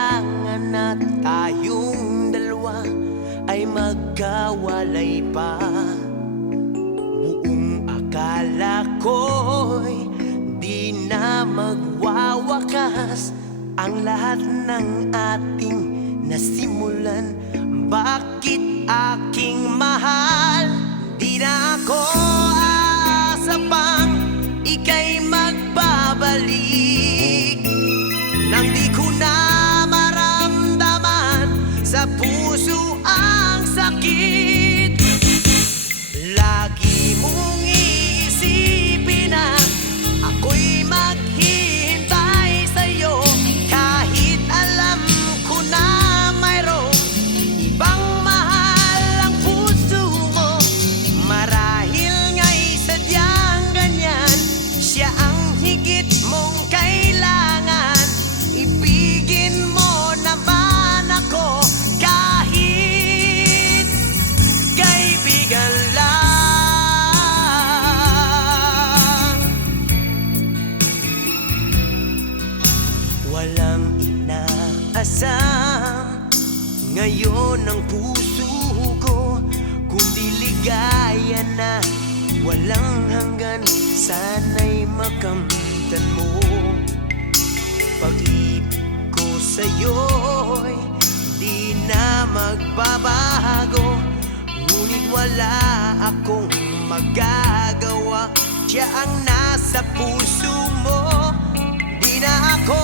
kailangan na tayong dalawa ay magkawalay pa. Buong akala ko'y di na magwawakas ang lahat ng ating nasimulan. Bakit aking mahal, di na ako aasa pang ika'y magbabalik, nang di ko na maramdaman sa puso ang sakit. Lagi mong iisipin na ako'y maghihintay sa'yo, kahit alam ko na mayroong ibang mahal ang puso mo. Marahil nga'y sadyang ganyan, siya ang higit mong kailangan. Ibigin mo naman ako kahit kaibigan lang. Walang inaasam ngayon ang puso ko, kundi ligaya na walang hanggan. Sana'y makamtan mo. Pag-ibig ko sa'yo'y di na magbabago, ngunit wala akong magagawa. Siya ang nasa puso mo, di na ako